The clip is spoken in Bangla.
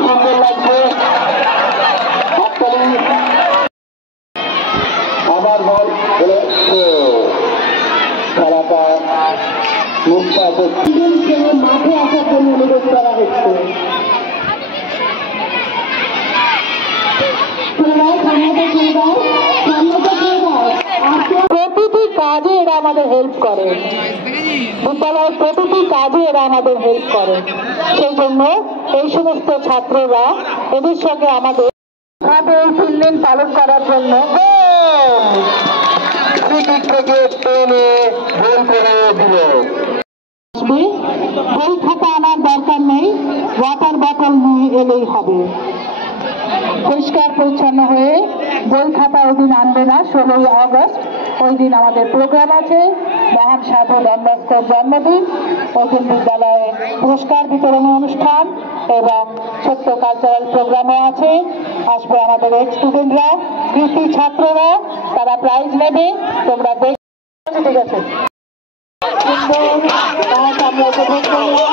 সুন্দর লাগছে। আবার বল খেলাটা মাঠে আসার জন্য অনুরোধ করা হচ্ছে। প্রতিটি কাজে এরা আমাদের হেল্প করে, বিদ্যালয়ের প্রতিটি কাজে এরা আমাদের হেল্প করে। সেই জন্য এই সমস্ত ছাত্ররা এদের সঙ্গে আমাদের এই 3 দিন পালন করার জন্য বই খাতা আনার দরকার নেই, ওয়াটার বটল নিয়ে এলেই হবে। পরিষ্কার পরিচ্ছন্ন হয়ে বই খাতা ওই দিন আনবে না। 16ই আগস্ট ওই দিন আমাদের প্রোগ্রাম আছে, মহান সাধু ডন বস্কোর জন্মদিন। ওই দিন বিদ্যালয়ে পুরস্কার বিতরণী অনুষ্ঠান এবং ছোট্ট কালচারাল প্রোগ্রামও আছে। আসবে আমাদের এক্স স্টুডেন্টরা, কৃতি ছাত্ররা, তারা প্রাইজ নেবে। তোমরা ঠিক আছে, আমরা উপভোগ করলাম।